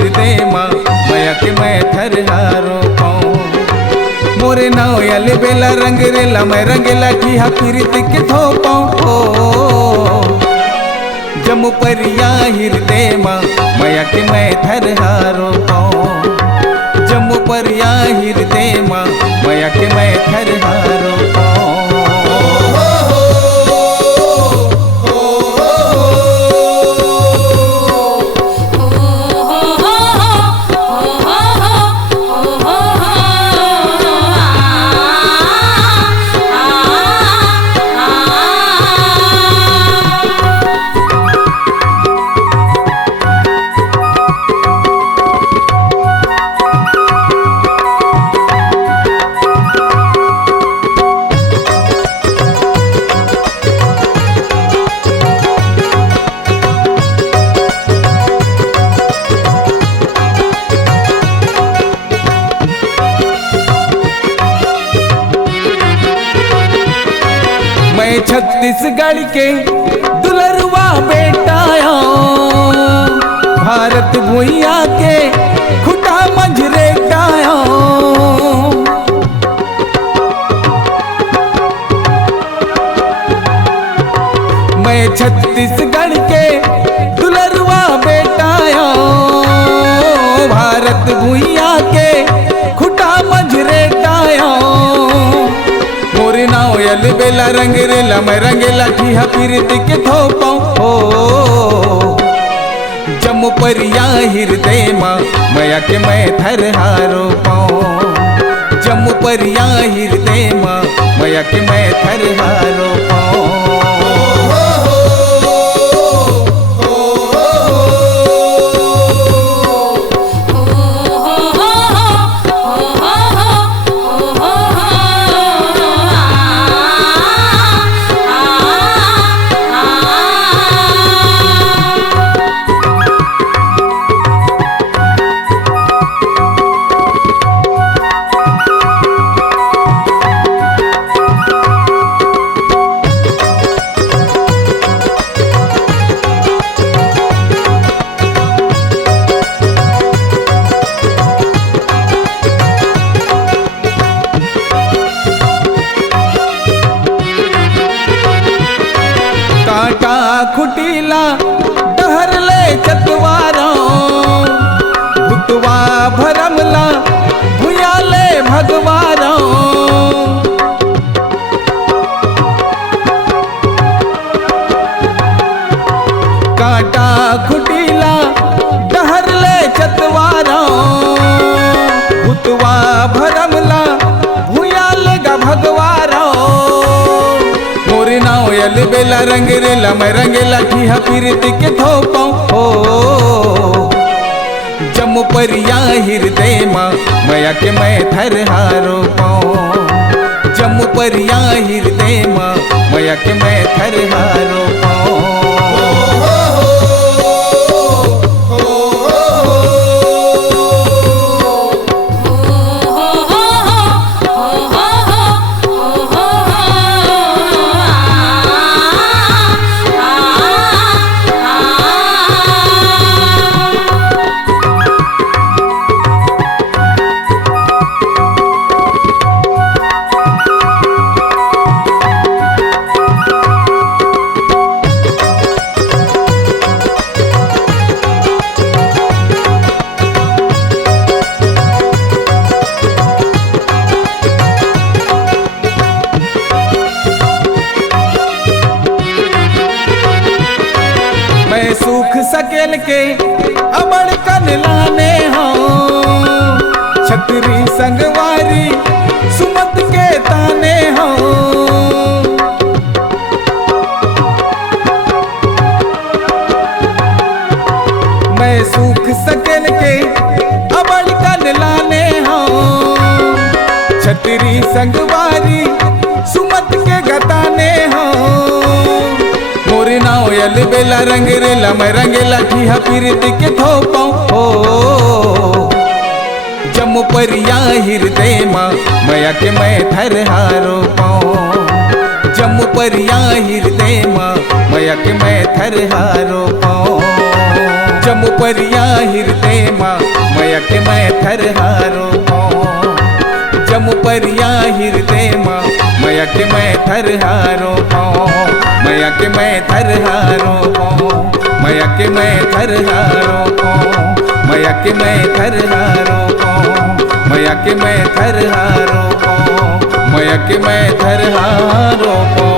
हृदय माँ मया के मैं थरहारो पाऊँ। मोरे नाव यल बेला रंग रेला मैं रंगेला ठिहा पीरित के थो पाऊँ। जमु परिया हृदय माँ मया के मैं थरहारो पाऊँ। जमु परिया हृदय माँ मया के मैं थरहारो पाऊँ। मैं छत्तीसगढ़ के दुलरुआ बेटाया, भारत भुइया के खुटा मंझरेटाया। मैं छत्तीसगढ़ के दुलरुआ बेटाया, भारत भुइया के खुटा मंझरेटाया। मोरे नाव यल बेला रंग रेला मैं रंगेला ठिहा पीरित के थो पाऊँ। जमु परिया हृदय माँ मया के मैं थरहारो पाऊँ। जमु परिया हृदय माँ मया के मैं थरहारो पाऊँ। काटा खुटीला डहर ले चतवारा, भुतवा भरमला भुया ले भगवारा। काटा खुटीला डहर ले चतवारा, भुतवा भरमला भुया ले गा भगवारा। मोरे नाव यल बेला रंग रेला मैं रंगेला ठिहा पीरित के थो पाऊँ। जमु परिया हृदय माँ मया के मैं थरहारो पाऊँ। जमु परिया हृदय माँ मया के मैं थरहारो पाऊँ। मैं सूख सकेल के अमर कन लाने हों, छतरी संगवारी सुमत के ताने हों। मैं सूख सकेल के अमर कन लाने हों, छतरी संगवारी सुमत के गताने हों। मोरे नाव यल बेला रंग रेला मैं रंगेला ठिहा पीरित के थो पाऊँ। जमु परिया हृदय माँ मया के मैं थरहारो पाऊँ। जमु परिया हृदय माँ मया के मैं थरहारो पाऊँ। जमु परिया हृदय माँ मया के मैं थरहारो पाऊं। जमु परिया हृदय माँ मया के मैं थरहारो पाऊं। मया के मैं थरहारो पाऊं। मया के मैं थरहारो पाऊं। मया के मैं थरहारो पाऊं। मया के मैं थरहारो पाऊं। मया के मैं थरहारो पाऊं।